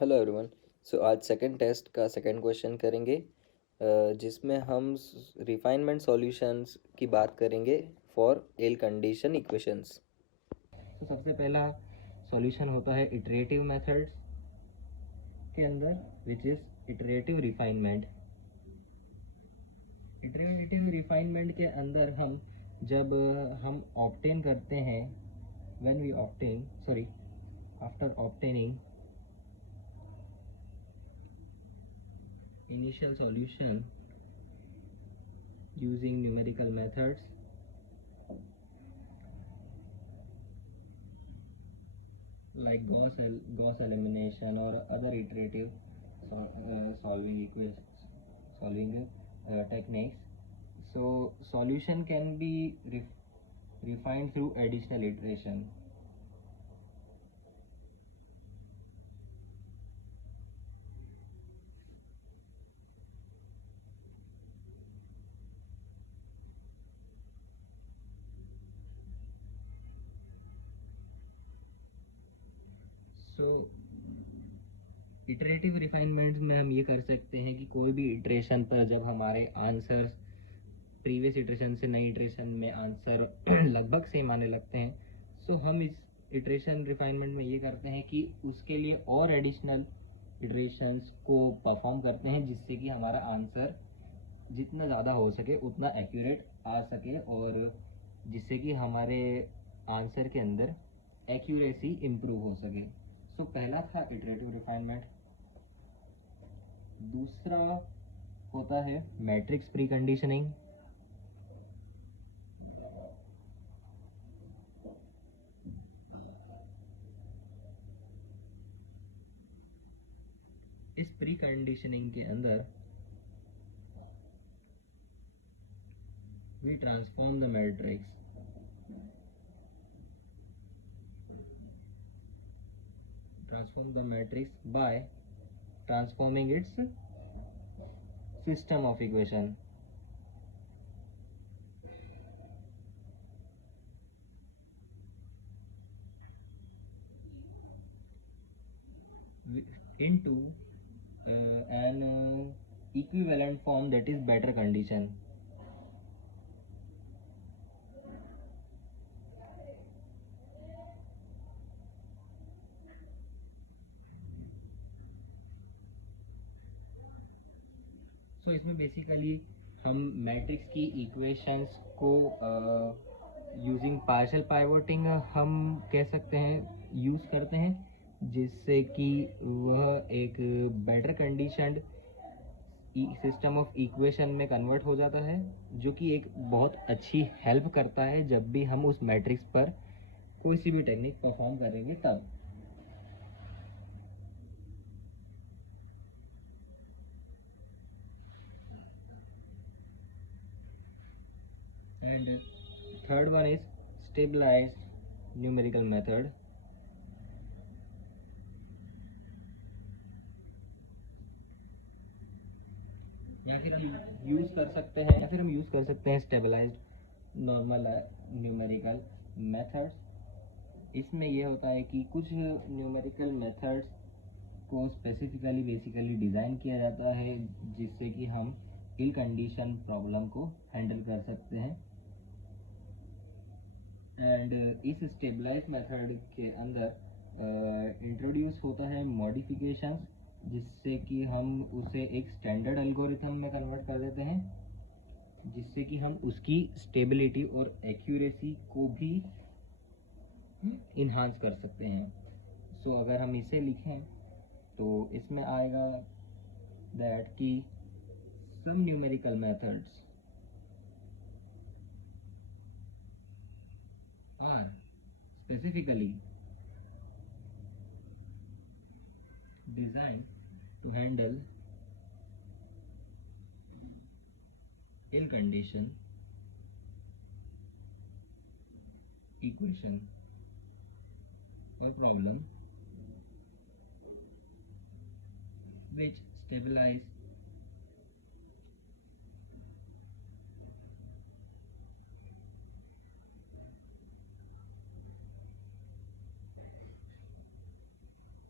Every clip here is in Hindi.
Hello everyone. सो आज सेकंड टेस्ट का सेकंड क्वेश्चन करेंगे, जिसमें हम रिफाइनमेंट सॉल्यूशंस की बात करेंगे फॉर एल कंडीशन इक्वेशंस। तो सबसे पहला सॉल्यूशन होता है इटरेटिव मेथड्स के अंदर, which is iterative refinement. Iterative refinement के अंदर जब हम ऑब्टेन करते हैं, when we obtain sorry after obtaining initial solution using numerical methods like Gauss elimination or other iterative solving techniques. So solution can be refined through additional iteration. So iterative refinement में हम ये कर सकते हैं कि कोई भी इटरेशन पर जब हमारे आंसर प्रीवियस इटरेशन से नई इटरेशन में आंसर लगभग सेम आने लगते हैं, सो हम इस इटरेशन रिफाइनमेंट में ये करते हैं कि उसके लिए और एडिशनल इटरेशंस को परफॉर्म करते हैं, जिससे कि हमारा आंसर जितना ज़्यादा हो सके उतना एक्यूरेट आ सके और जिससे कि हमारे आंसर के अंदर एक्यूरेसी इम्प्रूव हो सके। सो पहला था इटरेटिव रिफाइनमेंट। दूसरा होता है मैट्रिक्स प्री कंडीशनिंग। इस प्री कंडीशनिंग के अंदर we transform the matrix by transforming its system of equation. Into an equivalent form, that is better condition. सो इसमें बेसिकली हम मैट्रिक्स की इक्वेशंस को यूजिंग पार्शियल पाइवोटिंग हम कह सकते हैं यूज़ करते हैं, जिससे कि वह एक better conditioned system of equation में कन्वर्ट हो जाता है, जो कि एक बहुत अच्छी हेल्प करता है जब भी हम उस मैट्रिक्स पर कोई सी भी टेक्निक परफॉर्म करेंगे तब। And third one is stabilized numerical method. या फिर हम यूज़ कर सकते हैं स्टेबलाइज्ड नॉर्मल न्यूमेरिकल मेथड्स। इसमें यह होता है कि कुछ न्यूमेरिकल मेथड्स को स्पेसिफिकली बेसिकली डिज़ाइन किया जाता है, जिससे कि हम इल कंडीशन प्रॉब्लम को हैंडल कर सकते हैं। एंड इस स्टेबलाइज मेथड के अंदर इंट्रोड्यूस होता है मॉडिफिकेशंस, जिससे कि हम उसे एक स्टैंडर्ड एल्गोरिथम में कन्वर्ट कर देते हैं, जिससे कि हम उसकी स्टेबिलिटी और एक्यूरेसी को भी इन्हांस कर सकते हैं। सो अगर हम इसे लिखें तो इसमें आएगा दैट कि some numerical methods are specifically designed to handle ill condition equation or problem which stabilize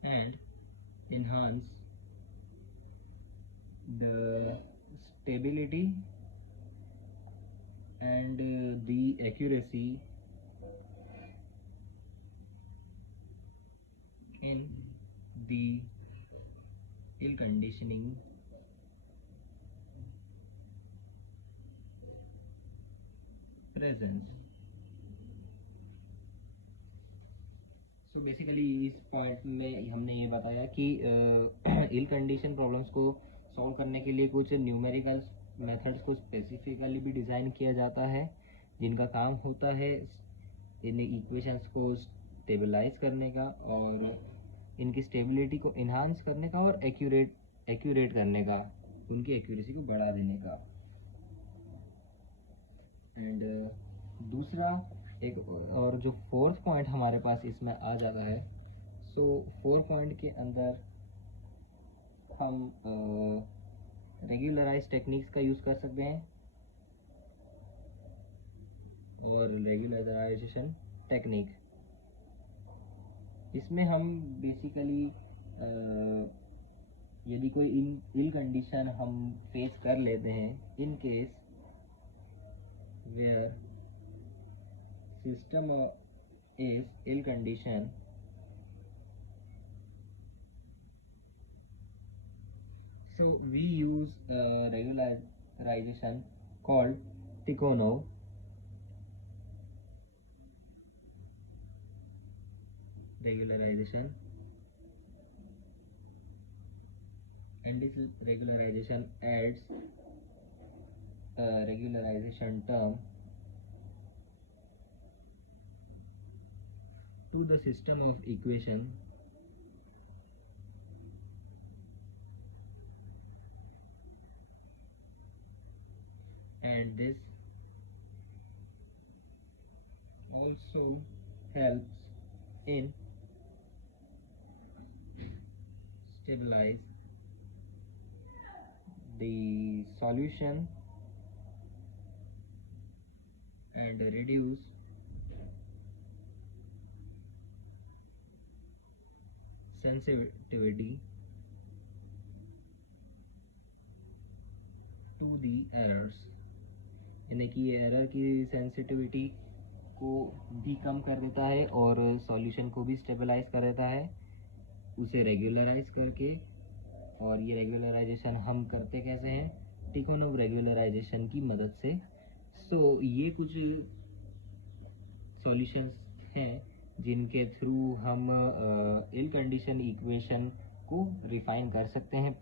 and enhance the stability and the accuracy in the air conditioning presence. So basically इस पॉइंट में हमने ये बताया कि एयर कंडीशन प्रॉब्लम्स को सॉल्व करने के लिए कुछ न्यूमेरिकल मेथड्स को स्पेसिफिकली भी डिज़ाइन किया जाता है, जिनका काम होता है इन इक्वेशंस को स्टेबलाइज करने का और इनकी स्टेबिलिटी को इन्हांस करने का और एक्यूरेट करने का, उनकी एक्यूरेसी को बढ़ा देने का। एंड दूसरा एक और जो फोर्थ पॉइंट हमारे पास इसमें आ जाता है, सो फोर्थ पॉइंट के अंदर हम रेगुलराइज टेक्निक्स का यूज़ कर सकते हैं और रेगुलराइजेशन टेक्निक, इसमें हम बेसिकली यदि कोई इल कंडीशन हम फेस कर लेते हैं, in case where system is ill condition, so we use regularization called Tikhonov regularization, and this regularization adds a regularization term to the system of equation and this also helps in stabilize the solution and reduce sensitivity to the errors, यानी कि ये एरर की सेंसिटिविटी को भी कम कर देता है और सॉल्यूशन को भी स्टेबलाइज कर देता है उसे रेगुलराइज करके। और ये रेगुलराइजेशन हम करते कैसे हैं? टिखोनोव रेगुलराइजेशन की मदद से। सो ये कुछ सॉल्यूशंस हैं जिनके थ्रू हम इल कंडीशन इक्वेशन को रिफाइन कर सकते हैं।